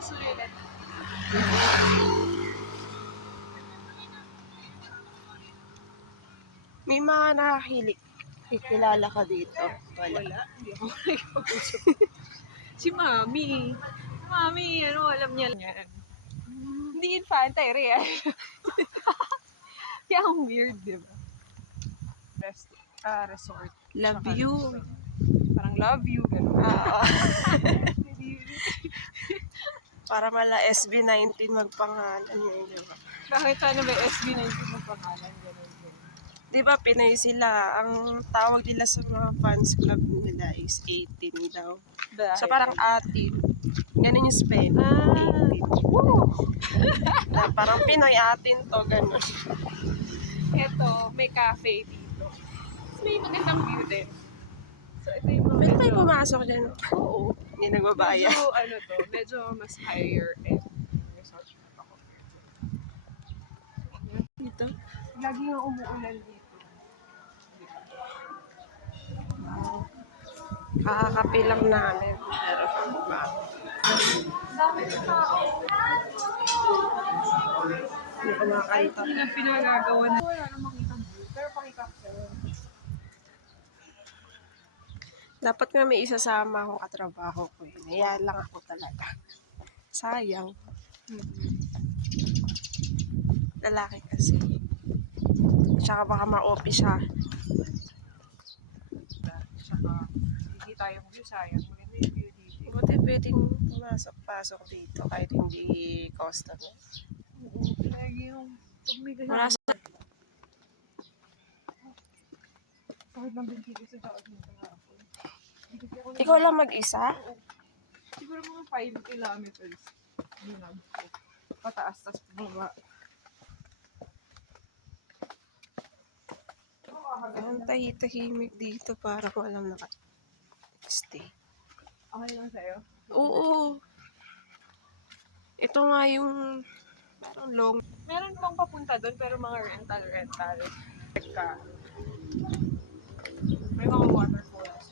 Sulit. May mga nakakilig. Kilala ka dito. Wala. Hindi ako nakikipag-usap. Si Mami. Mami, ano, alam niya yan. Hindi infante, real. Kaya ang weird, di ba? Resort. Love Tsaka you. resort. Parang love you, gano'n. Para mala SB19 magpangalan yun, di ba? Bakit sana may SB19 ng pangalan, gano'n. Di ba Pinoy sila? Ang tawag nila sa mga fans club nila is 18 daw. So parang atin. Ganun yung spelling. 18. Woo! Na parang Pinoy atin to, ganun. Ito, may cafe dito. May magandang view din. So ito yung mga Pwede tayo pumasok dyan. Oo. Hindi nagbabaya. Medyo, ano to, medyo mas higher end resort ako. Dito. Lagi nga umuulan dito. Kakakapi lang namin. Pero ba? Dami ng tao. Hindi ko makakanta. Hindi lang pinagagawa na. Wala namang kitang view. Pero pakicapture. Dapat nga may isasama akong katrabaho ko eh. Naya lang ako talaga. Sayang. Lalaki kasi. Tsaka baka ma-OP siya. Tsaka, hindi tayong view. Sayang. Maganda yung view dito. Buti pwedeng pumasok-pasok dito kahit hindi customer. Oo. Lagi yung pag may ganyan. Wala sa... Kahit nang binti ko sa tao dito kahapon. Ikaw lang mag-isa? Siguro mga 5 kilometers. Yun lang. Pataas, tas baba. Ang tahimik dito para walang naka-stay. Okay lang sa'yo? Oo. Ito nga yung parang long. Meron pang papunta doon pero mga rental. Teka. May mga waterfalls.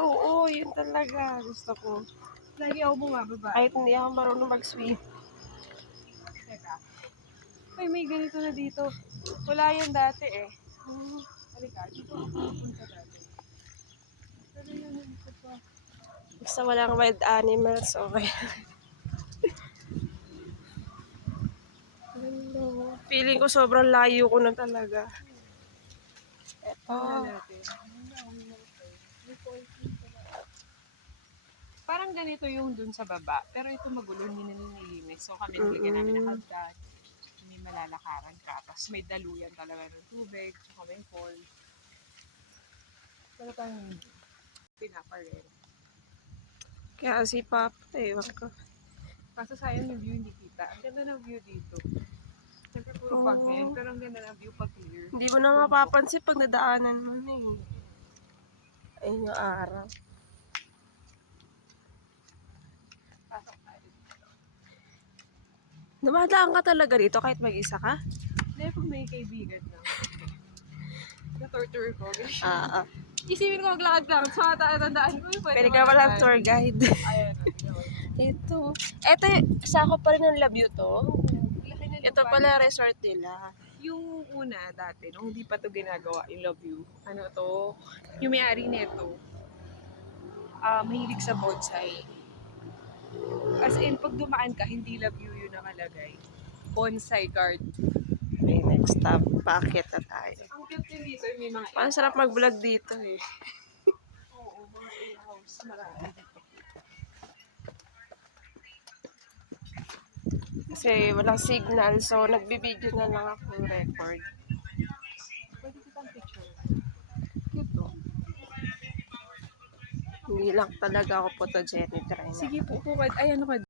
Oo, yun talaga. Gusto ko. Lagi ako bumababa. Kahit hindi ako marunong mag-swim. Teka. Ay, may ganito na dito. Wala yan dati eh. Halika, dito ako pupunta dati. Pero yun, dito pa. Basta walang wild animals, okay. Feeling ko sobrang layo ko na talaga. Eto. Natin. Parang ganito yung dun sa baba. Pero ito magulo, hindi na nililinis. So kami nilagyan namin ng hagdan. May malalakaran ka. Tapos may daluyan talaga ng tubig. Tsaka may fall. Pero parang pinaparel. Kaya si Papa, ewan ko. Kaso sayang yung view hindi kita. Ang ganda ng view dito. Siyempre puro Oo. fog ngayon. Pero ang ganda ng view pag clear. Hindi mo na mapapansin pag nadaanan mo na eh. Ayun yung araw. Pasok tayo dito. Dumadaan ka talaga dito kahit mag-isa ka? Hindi, pag may kaibigan lang. Na-torture ko. Oo. Isipin ko maglakad lang. So, tandaan ko yung Pwede ka walang tour guide. Ayan. Ito. Ito, sakop pa rin ng Labyo to. Ito pala resort nila. Yung una dati, nung hindi pa to ginagawa, yung Love You, ano to, yung may-ari nito, mahilig sa bonsai. As in, pag dumaan ka, hindi Love You yung nakalagay. Bonsai garden. Okay, next stop. Bakit na tayo? Ang cute din dito, may mga Parang sarap mag-vlog dito eh. Oo, mga in-house. Marami dito. Kasi walang signal, so nagbibideo na lang ako record. Pwede kitang picture. Cute to. Hindi lang talaga ako photogenic. Sige po, ay ano ka